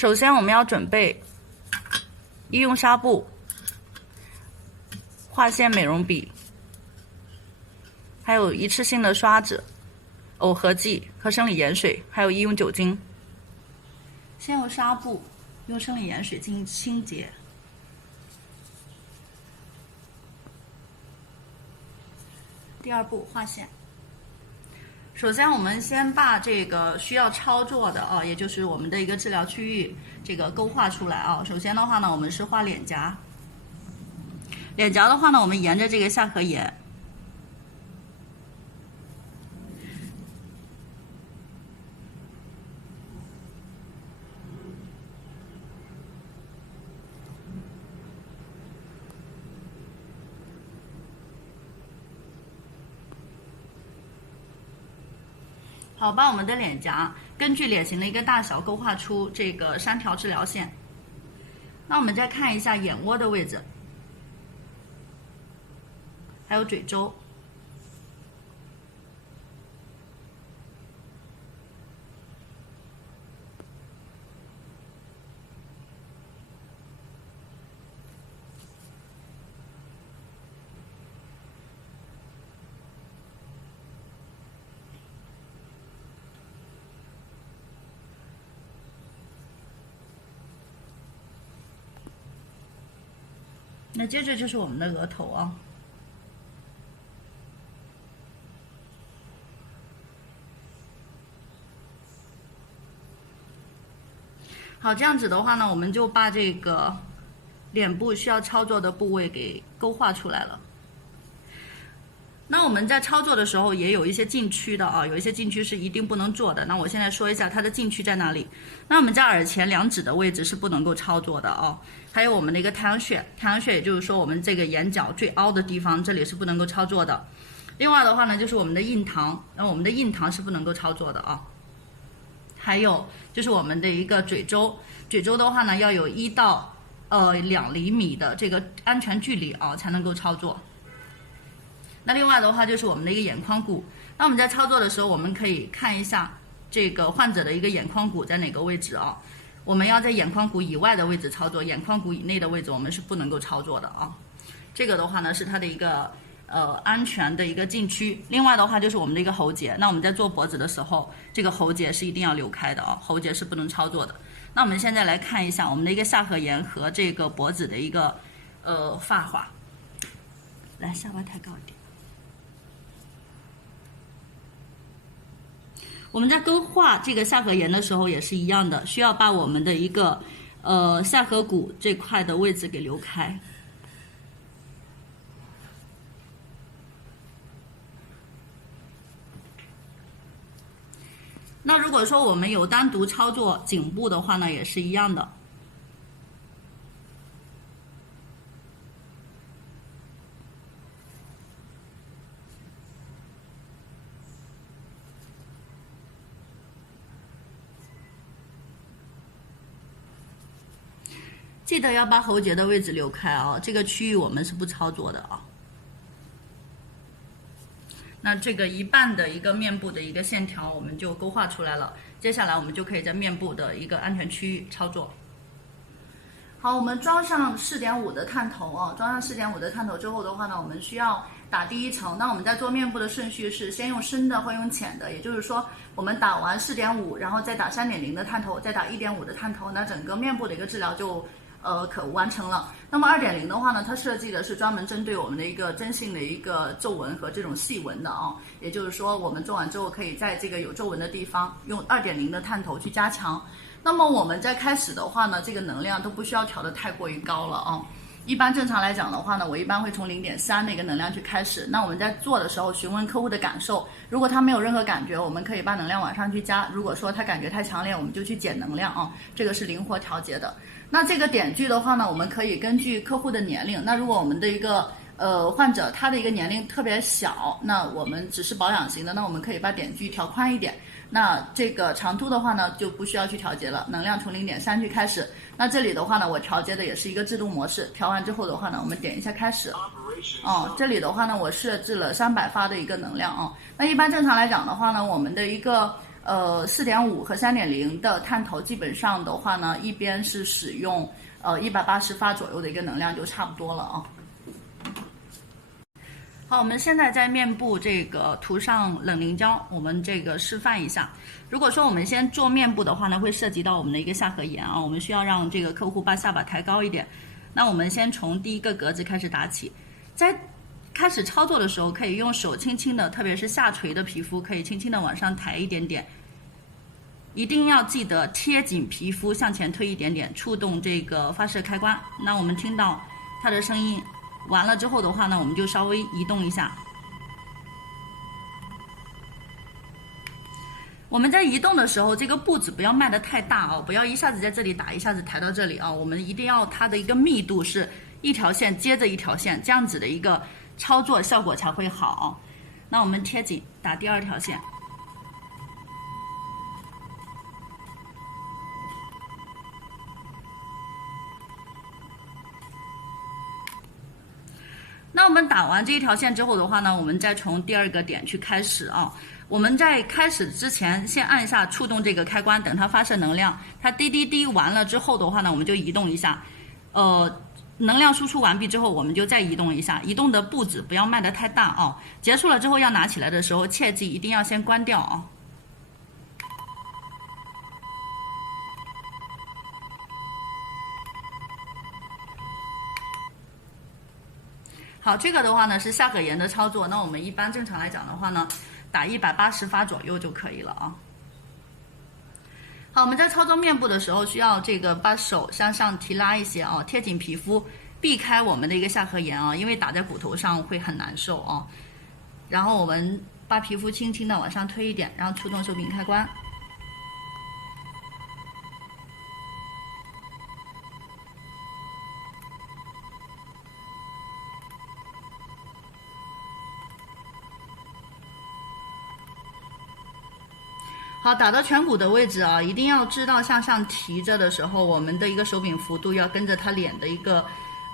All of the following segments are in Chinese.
首先我们要准备医用纱布、划线美容笔，还有一次性的刷子、耦合剂和生理盐水，还有医用酒精。先用纱布用生理盐水进行清洁。第二步划线。首先我们先把这个需要操作的也就是我们的一个治疗区域这个勾画出来啊。首先的话呢，我们是画脸颊。脸颊的话呢，我们沿着这个下颌沿。好，把我们的脸颊根据脸型的一个大小勾画出这个3条治疗线。那我们再看一下眼窝的位置，还有嘴周。那接着就是我们的额头啊。好，这样子的话呢，我们就把这个脸部需要操作的部位给勾画出来了。那我们在操作的时候也有一些禁区的啊，有一些禁区是一定不能做的。那我现在说一下它的禁区在哪里。那我们在耳前2指的位置是不能够操作的啊，还有我们的一个太阳穴，太阳穴也就是说我们这个眼角最凹的地方，这里是不能够操作的。另外的话呢，就是我们的印堂，然后我们的印堂是不能够操作的啊。还有就是我们的一个嘴周，嘴周的话呢要有1到2厘米的这个安全距离啊，才能够操作。那另外的话就是我们的一个眼眶骨，那我们在操作的时候，我们可以看一下这个患者的一个眼眶骨在哪个位置啊？我们要在眼眶骨以外的位置操作，眼眶骨以内的位置我们是不能够操作的啊。这个的话呢是它的一个安全的一个禁区。另外的话就是我们的一个喉结，那我们在做脖子的时候，这个喉结是一定要留开的啊，喉结是不能操作的。那我们现在来看一下我们的一个下颌沿和这个脖子的一个发画。来，下巴抬高一点。我们在勾画这个下颌沿的时候也是一样的，需要把我们的一个下颌骨这块的位置给留开。那如果说我们有单独操作颈部的话呢，也是一样的。记得要把喉结的位置留开啊，这个区域我们是不操作的啊。那这个一半的一个面部的一个线条我们就勾画出来了，接下来我们就可以在面部的一个安全区域操作。好，我们装上4.5的探头啊，装上4.5的探头之后的话呢，我们需要打第1层。那我们在做面部的顺序是先用深的，会用浅的，也就是说我们打完4.5，然后再打3.0的探头，再打1.5的探头，那整个面部的一个治疗就可完成了。那么2.0的话呢，它设计的是专门针对我们的一个真性的一个皱纹和这种细纹的啊，也就是说我们做完之后可以在这个有皱纹的地方用2.0的探头去加强。那么我们在开始的话呢，这个能量都不需要调得太过于高了啊。一般正常来讲的话呢，我一般会从0.3的一个能量去开始。那我们在做的时候询问客户的感受，如果他没有任何感觉，我们可以把能量往上去加；如果说他感觉太强烈，我们就去减能量啊，这个是灵活调节的。那这个点距的话呢，我们可以根据客户的年龄，那如果我们的一个患者他的一个年龄特别小，那我们只是保养型的，那我们可以把点距调宽一点。那这个长度的话呢，就不需要去调节了，能量从0.3去开始。那这里的话呢，我调节的也是一个自动模式，调完之后的话呢，我们点一下开始。这里的话呢，我设置了300发的一个能量啊。那一般正常来讲的话呢，我们的一个4.5和3.0的探头，基本上的话呢，一边是使用180发左右的一个能量就差不多了啊。好，我们现在在面部这个涂上冷凝胶，我们这个示范一下。如果说我们先做面部的话呢，会涉及到我们的一个下颌炎啊，我们需要让这个客户把下巴抬高一点。那我们先从第一个格子开始打起，在开始操作的时候，可以用手轻轻的，特别是下垂的皮肤，可以轻轻的往上抬一点点，一定要记得贴紧皮肤向前推一点点，触动这个发射开关。那我们听到它的声音。完了之后的话呢，我们就稍微移动一下。我们在移动的时候，这个步子不要迈得太大哦，不要一下子在这里打，一下子抬到这里啊。我们一定要它的一个密度是一条线接着一条线，这样子的一个操作效果才会好。那我们贴紧打第二条线。那我们打完这一条线之后的话呢，我们再从第二个点去开始啊。我们在开始之前先按下触动这个开关，等它发射能量，它滴滴滴完了之后的话呢，我们就移动一下。能量输出完毕之后，我们就再移动一下，移动的步子不要迈得太大啊。结束了之后要拿起来的时候，切记一定要先关掉啊。好，这个的话呢是下颌炎的操作，那我们一般正常来讲的话呢，打180发左右就可以了啊。好，我们在操作面部的时候，需要这个把手向上提拉一些啊，贴紧皮肤，避开我们的一个下颌炎啊，因为打在骨头上会很难受啊。然后我们把皮肤轻轻的往上推一点，然后触动手柄开关。好，打到颧骨的位置啊，一定要知道向上提着的时候，我们的一个手柄幅度要跟着它脸的一个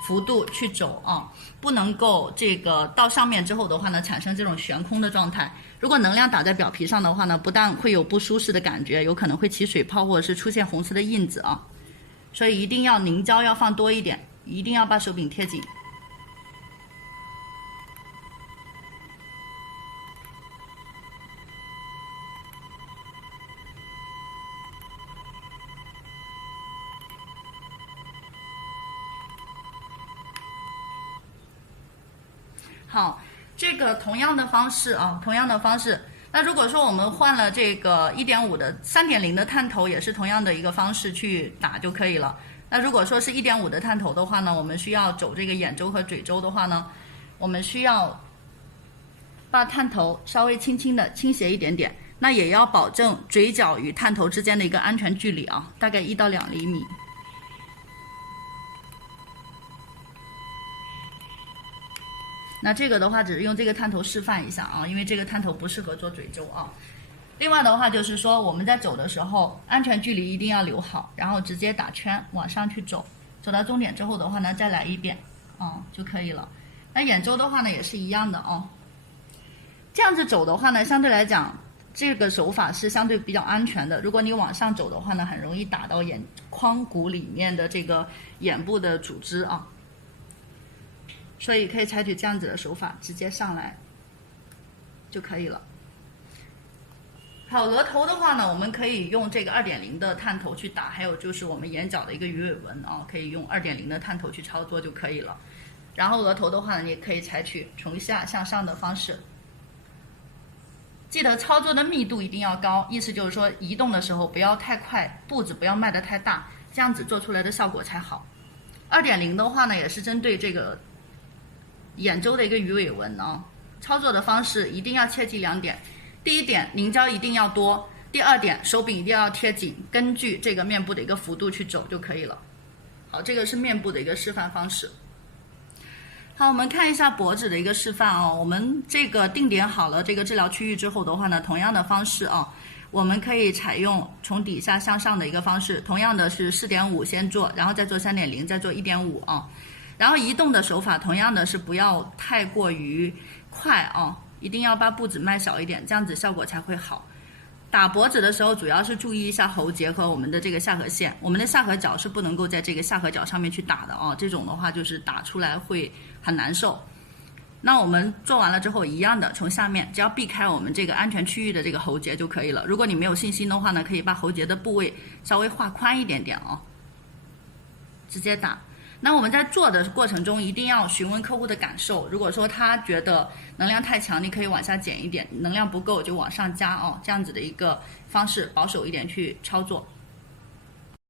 幅度去走啊，不能够这个到上面之后的话呢，产生这种悬空的状态。如果能量打在表皮上的话呢，不但会有不舒适的感觉，有可能会起水泡或者是出现红色的印子啊。所以一定要凝胶要放多一点，一定要把手柄贴紧。好，这个同样的方式啊，同样的方式。那如果说我们换了这个1.5的3.0的探头，也是同样的一个方式去打就可以了。那如果说是1.5的探头的话呢，我们需要走这个眼周和嘴周的话呢，我们需要把探头稍微轻轻的倾斜一点点，那也要保证嘴角与探头之间的一个安全距离啊，大概1到2厘米。那这个的话只是用这个探头示范一下啊，因为这个探头不适合做嘴周啊。另外的话就是说，我们在走的时候，安全距离一定要留好，然后直接打圈往上去走，走到终点之后的话呢，再来一遍啊就可以了。那眼周的话呢也是一样的啊。这样子走的话呢，相对来讲，这个手法是相对比较安全的。如果你往上走的话呢，很容易打到眼眶骨里面的这个眼部的组织啊。所以可以采取这样子的手法，直接上来就可以了。好，额头的话呢，我们可以用这个2.0的探头去打，还有就是我们眼角的一个鱼尾纹啊，可以用2.0的探头去操作就可以了。然后额头的话呢，也可以采取从下向上的方式。记得操作的密度一定要高，意思就是说移动的时候不要太快，步子不要迈得太大，这样子做出来的效果才好。2.0的话呢，也是针对这个眼周的一个鱼尾纹啊，操作的方式一定要切记2点。第一点，凝胶一定要多；第二点，手柄一定要贴紧，根据这个面部的一个幅度去走就可以了。好，这个是面部的一个示范方式。好，我们看一下脖子的一个示范哦。我们这个定点好了这个治疗区域之后的话呢，同样的方式啊，我们可以采用从底下向上的一个方式，同样的是4.5先做，然后再做3.0，再做1.5啊。然后移动的手法同样的是不要太过于快啊，一定要把步子迈小一点，这样子效果才会好。打脖子的时候，主要是注意一下喉结和我们的这个下颌线，我们的下颌角是不能够在这个下颌角上面去打的啊，这种的话就是打出来会很难受。那我们做完了之后，一样的从下面只要避开我们这个安全区域的这个喉结就可以了。如果你没有信心的话呢，可以把喉结的部位稍微画宽一点点啊，直接打。那我们在做的过程中一定要询问客户的感受，如果说他觉得能量太强，你可以往下减一点，能量不够就往上加哦，这样子的一个方式保守一点去操作。